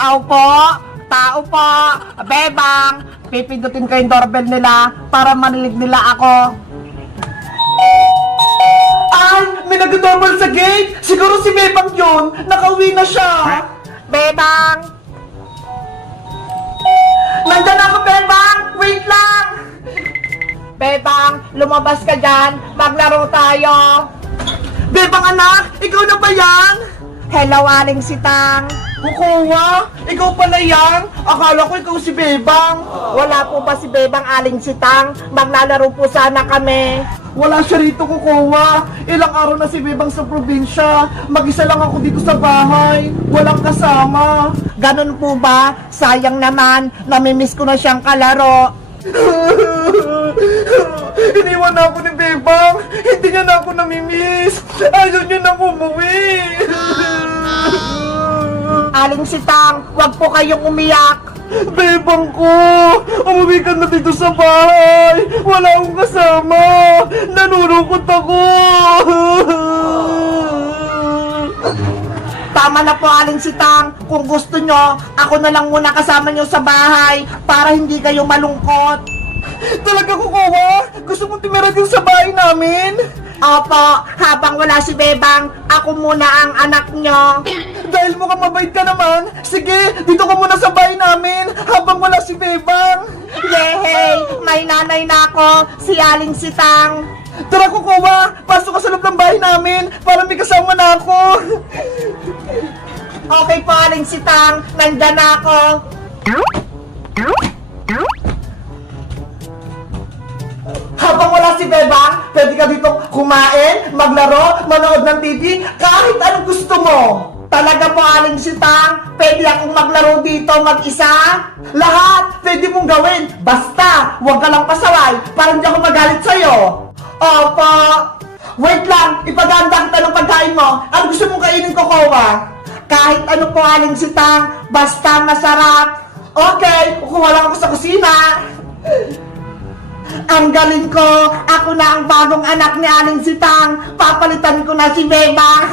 Tao po! Tao po! Bebang! Pipindutin ko yung doorbell nila para manilig nila ako. Ay! May nag-doorbell sa gate! Siguro si Bebang yun! Nakauwi na siya! Bebang! Nandiyan ako, Bebang! Wait lang! Bebang, lumabas ka dyan! Maglaro tayo! Bebang anak! Ikaw na ba yan? Hello, Aling Sitang! Kukuha? Ikaw pala yan? Akala ko ikaw si Bebang. Wala po ba si Bebang, Aling Sitang? Maglalaro po sana kami. Wala siya rito, kukuha. Ilang araw na si Bebang sa probinsya. Mag-isa lang ako dito sa bahay. Walang kasama. Ganun po ba? Sayang naman. Namimiss ko na siyang kalaro. Iniwan na ako ni Bebang. Hindi niya na ako namimiss. Ayaw niya na umuwi. Aling Sitang, wag po kayong umiyak. Bebang ko, umuwi ka na dito sa bahay. Wala akong kasama. Nanurukot ako. Tama na po, Aling Sitang. Kung gusto nyo, ako na lang muna kasama nyo sa bahay para hindi kayo malungkot. Talaga, kukuha? Gusto mong tumira din sa bahay namin? Opo, habang wala si Bebang, ako muna ang anak nyo. Dahil mukhang mabait ka naman, sige, dito ka muna sa bahay namin habang wala si Bebang. Yehey, may nanay na ako, si Aling Sitang. Tara, kukuha, pasok ka sa loob ng bahay namin para may kasama na ako. Okay po, Aling Sitang, nandyan na ako. Habang wala si Bebang, pwede ka dito kumain, maglaro, manood ng TV, kahit anong gusto mo. Talaga po, Aling Sitang, pwede akong maglaro dito mag-isa. Lahat pwede mong gawin, basta huwag ka lang pasaway para hindi ako magalit sa'yo. Opo. Wait lang, ipaganda kita ng pagkain mo. Ano gusto mong kainin ko, Kowa? Kahit ano po, Aling Sitang, basta masarap. Okay, kukuha lang ako sa kusina. Ang galing ko! Ako na ang bagong anak ni Aling Sitang! Papalitan ko na si Bebang!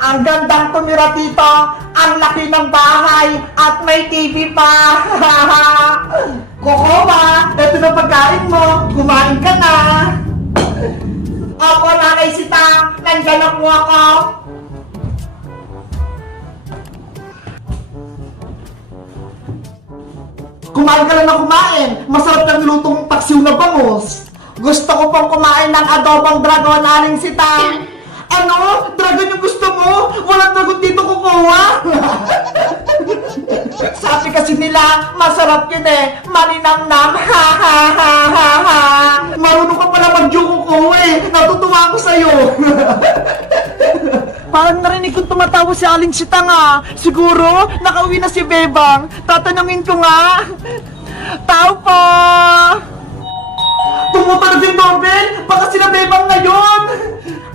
Ang gandang tumira dito! Ang laki ng bahay! At may TV pa! Kokoba! Ito na pagkain mo! Kumain ka na! Opo, Nanay Sitang! Nandyan na po ako! Kumain ka lang na kumain. Masarap lang nilutong paksiw na bangus. Gusto ko pong kumain ng adobong dragon, Aling Sitang. Ano? Dragon yung gusto mo? Walang dragon dito, kukuha. Sabi kasi nila, masarap yun eh. Maninamnam. Ha ha ha ha ha. Marunong ka pala mag-joke, kukuha eh. Natutuwa ako sa'yo. Parang narinig kong tumatawa si Aling Sitang ah. Siguro, nakauwi na si Bebang. Tatanungin ko nga. Tao po! Tumutar din, Nobel! Baka sila Bebang ngayon!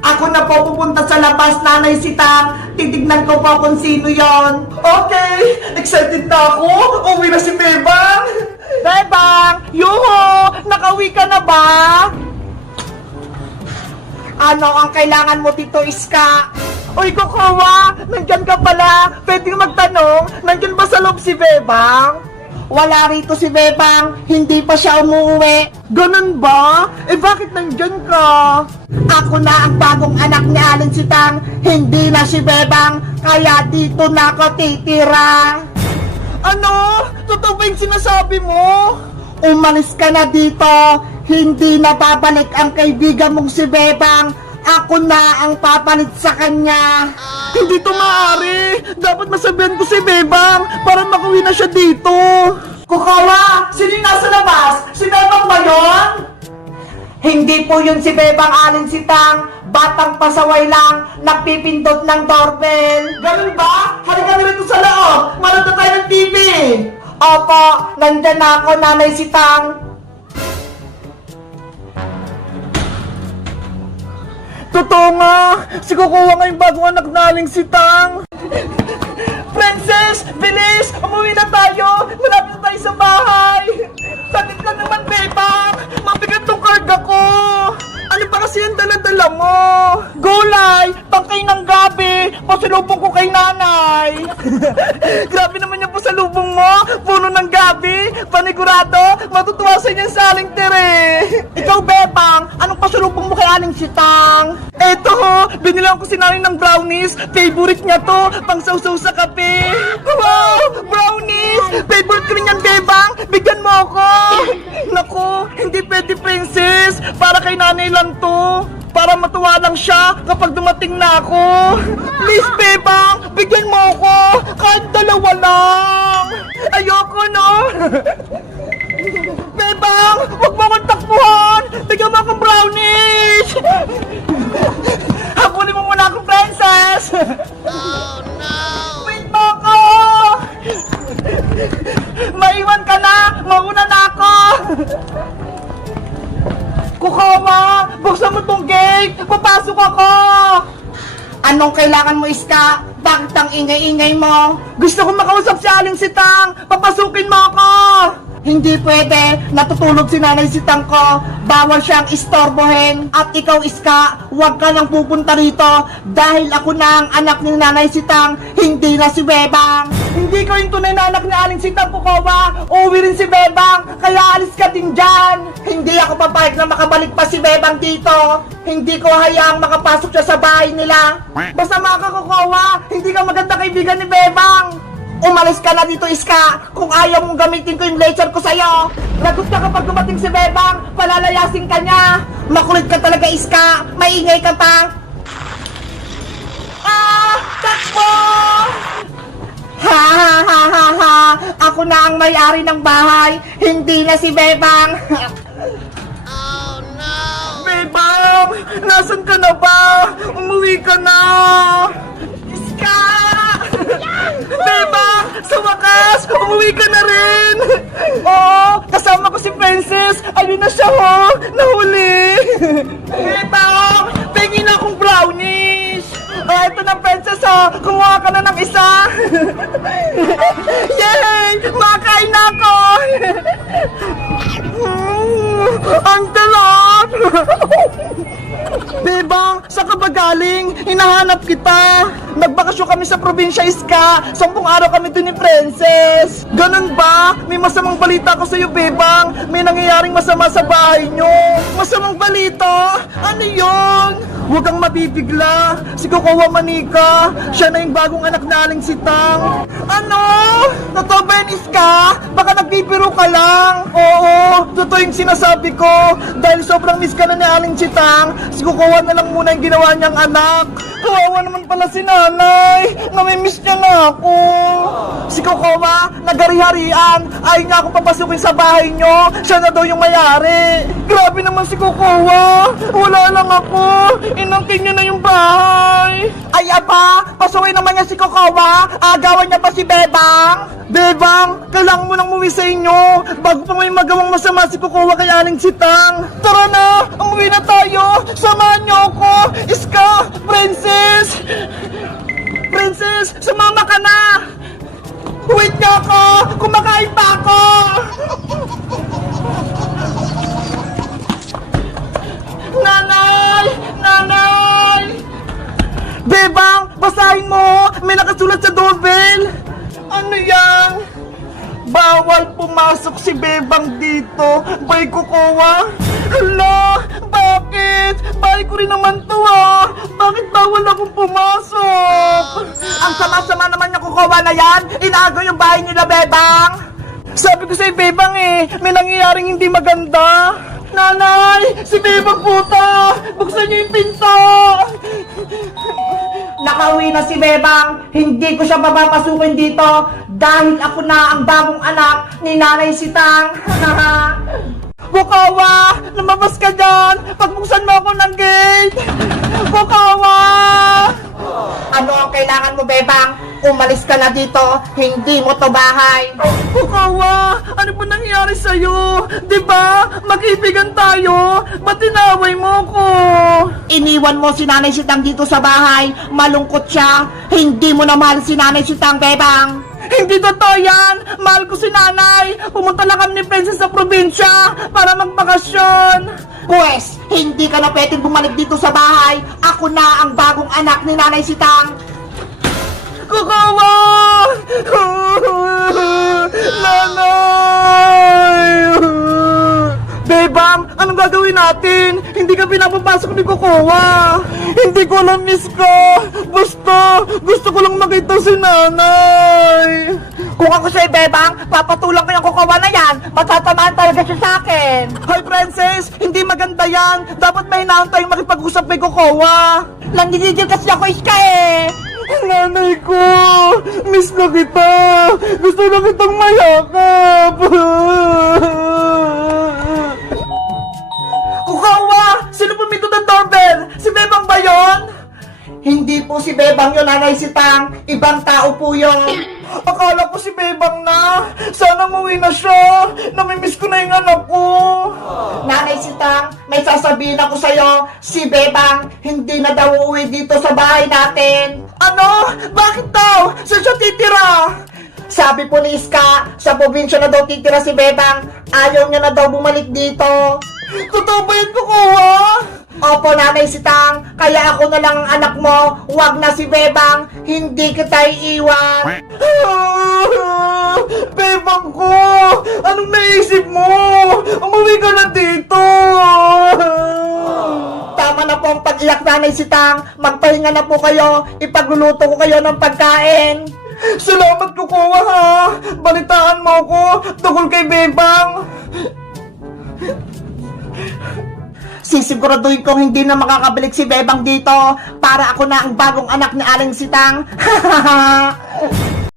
Ako na po pupunta sa labas, Nanay Sitang. Titignan ko po kung sino yon. Okay! Excited na ako! Uwi na si Bebang! Bebang! Yuhu! Nakauwi ka na ba? Ano ang kailangan mo dito, Iska? Uy, Kokowa! Nandyan ka pala! Pwede magtanong, nandyan ba sa loob si Bebang? Wala rito si Bebang, hindi pa siya umuwi. Ganun ba? Eh bakit nandyan ka? Ako na ang bagong anak ni Aling Sitang, hindi na si Bebang, kaya dito na ako titira. Ano? Totoo ba yung sinasabi mo? Umalis ka na dito, hindi na babalik ang kaibigan mong si Bebang. Ako na ang papalit sa kanya. Hindi to maaari. Dapat masabihan ko si Bebang para makuwi na siya dito. Kukawa, sino yung nasa labas? Si Bebang ba yun? Hindi po yun si Bebang, Aling Sitang. Batang pasaway lang, nagpipindot ng doorbell. Ganun ba? Halika na rito sa loob. Manood na tayo ng TV. Opo, nandyan na ako, Nanay Sitang. Totoo nga! Si Kukuha nga yung bagong anak na Aling Sitang! Princess! Bilis! Umuwi na tayo! Malapit na tayo sa bahay! Sakit lang naman, Bebang! Mabigat tong karga ko! Ano ba kasi yung dala-dala mo? Gulay, pangkay ng gabi, pasalubong ko kay nanay. Grabe naman yung pasalubong mo, puno ng gabi, panigurado, matutuwa sa inyo sa aling tere. Ikaw, Bebang, anong pasalubong mo kay aling sitang? Eto ho, binilang ko si nanay ng brownies, favorite niya to, pang sausaw sa kape. Wow, brownies, favorite ko rin yan, Bebang, bigyan mo ako. Naku, hindi pwede, princess, para kay nanay lang to. Para matuwa lang siya kapag dumating na ako. Please, Bebang, bigyan mo ako. Kahit dalawa lang. Ayoko, no? Bebang, huwag mo akong takbuhan. Bigyan mo akong brownies. Habulin mo muna akong princess. Oh, no. Wait mo ako. Maiwan ka na. Mauna na ako. Kukawa, buksan mo tong gate! Papasok ako! Anong kailangan mo, Iska? Bakit ang ingay-ingay mo? Gusto kong makausap si Aling Sitang! Papasukin mo ako! Hindi pwede, natutulog si Nanay Sitang ko. Bawal siyang istorbohin. At ikaw, Iska, huwag ka nang pupunta rito dahil ako na ang anak ni Nanay Sitang, hindi na si Bebang. Hindi ko yung tunay na anak ni Aling Sitang, Kukawa. Uwi rin si Bebang, kaya alis ka din dyan. Hindi ako papayag na makabalik pa si Bebang dito. Hindi ko hayaang makapasok siya sa bahay nila. Basta ka, Kukawa, hindi ka maganda kaibigan ni Bebang. Umalis ka na dito, Iska, kung ayaw mong gamitin ko yung laser ko sa'yo. Lagot ka kapag dumating si Bebang, palalayasin ka niya. Makulit ka talaga, Iska, maingay ka pa. Takbo! Ha ha ha ha ha! Ako na ang may-ari ng bahay, hindi na si Bebang. Oh no! Bebang! Nasaan ka na ba? Umuwi ka na! Iska! Bebang! Sa wakas! Umuwi ka na rin! Oo! Kasama ko si Princess! Ayun na siya, ho! Nahuli! Bebang! Tingin na akong brownies! Ito na, Princess, ha! Kumuha ka na ng isa! Yay! Makain na ako! Ang talap! Bebang, saan ka ba galing? Hinahanap kita. Nagbakasyon kami sa probinsya, Iska. 10 araw kami dun ni Princess. Ganun ba? May masamang balita ko sa'yo, Bebang. May nangyayaring masama sa bahay nyo. Masamang balita? Ano yun? Huwag kang mabibigla. Si Kukawa Manika, siya na yung bagong anak na Aling Sitang. Ano? Totoo ba yan, Iska? Baka nagbibiro ka lang. Oo, totoo yung sinasabi ko. Dahil sobrang miss ka na ni Aling Sitang, si Kukawa na lang muna yung ginawa niyang anak. Kawawa naman pala si nanay. Namimiss niya na ako. Si Kukawa, nagari-harian. Ayaw niya akong papasukin sa bahay niyo. Siya na daw yung mayari. Grabe naman si Kukawa. Wala lang ako. Inangkin niya na yung bahay. Ay aba, pasukin naman niya si Kukawa. Agawan niya pa si Bebang. Bebang, kailangan mo nang umuwi sa inyo bago pa may magawang masama si Kukawa kay Aling Sitang. Tara na, umuwi na tayo. Samahan niyo ako. Iska, Princess. Princess, sumama ka na. Wait niyo ako. Kumakain pa ako. Nanay! Nanay! Bebang, basahin mo! May nakasulat sa doorbell! Ano yan? Bawal pumasok si Bebang dito! Bay Kukawa! Hala! Bakit? Bahay ko rin naman to, ha! Bakit bawal akong pumasok? Ang sama-sama naman yung Kukawa na yan! Inaagaw yung bahay nila, Bebang! Sabi ko sa'yo, Bebang, may nangyayaring hindi maganda! Nanay! Si Bebang puta! Buksan niyo yung pinto! Nakauwi na si Bebang. Hindi ko siya papapasukin dito dahil ako na ang bagong anak ni Nanay Sitang. Kukawa! Lumabas ka dyan! Pagbuksan mo ako ng gate! Kukawa! Ano ang kailangan mo, Bebang? Umalis ka na dito, hindi mo to bahay. Kukawa, ano ba nangyari sa'yo? Diba, mag-ibigan tayo? Ba't tinaway mo ko? Iniwan mo si Nanay Sitang dito sa bahay. Malungkot siya. Hindi mo na mahal si Nanay Sitang, Bebang. Hindi totoo yan! Mahal ko si nanay! Pumunta lang kami ni Princess sa probinsya para magbakasyon! Pwes, hindi ka na pwedeng bumalik dito sa bahay. Ako na ang bagong anak ni Nanay Sitang. Kukawa! Nanay! Bebang, anong gagawin natin? Hindi ka pinapapasok ni Kukawa. Hindi ko alam, miss ko. Basta, gusto ko lang makita si Nanay. Kung ako sa'yo, Bebang, papatulang ko yung Kukawa na yan. Matatamaan talaga siya sa akin. Hoy, Princess, hindi maganda yan. Dapat may hinahon tayong makipag-usap kay Kukawa. Nanggigigil kasi ako, Iska eh. Nanay ko, miss na kita. Gusto na kitang mayakap. Kukawa, sino pumito ng doorbell? Si Bebang ba yun? Hindi po si Bebang yun, Nanay Sitang. Ibang tao po yun. Akala ko si Bebang na. Sana umuwi na siya. Namimiss ko na yung anak ko. Nanay Sitang, may sasabihin ako sa'yo. Si Bebang, hindi na daw uuwi dito sa bahay natin. Ano? Bakit daw? Saan siya titira? Sabi po ni Iska, sa probinsya na daw titira si Bebang. Ayaw niya na daw bumalik dito. Totoo ba yun, Kukawa? Opo, Nanay Sitang. Kaya ako na lang ang anak mo. Huwag na si Bebang. Hindi kita iiwan. Bebang ko! Anong naisip mo? Umuwi ka na dito! Tama na po ang pag-iyak, Nanay Sitang. Magpahinga na po kayo. Ipagluluto ko kayo ng pagkain. Salamat, Kukawa, ha? Balitaan mo ko tungkol kay Bebang. Sisiguraduhin kong hindi na makakabalik si Bebang dito para ako na ang bagong anak ni Aling Sitang.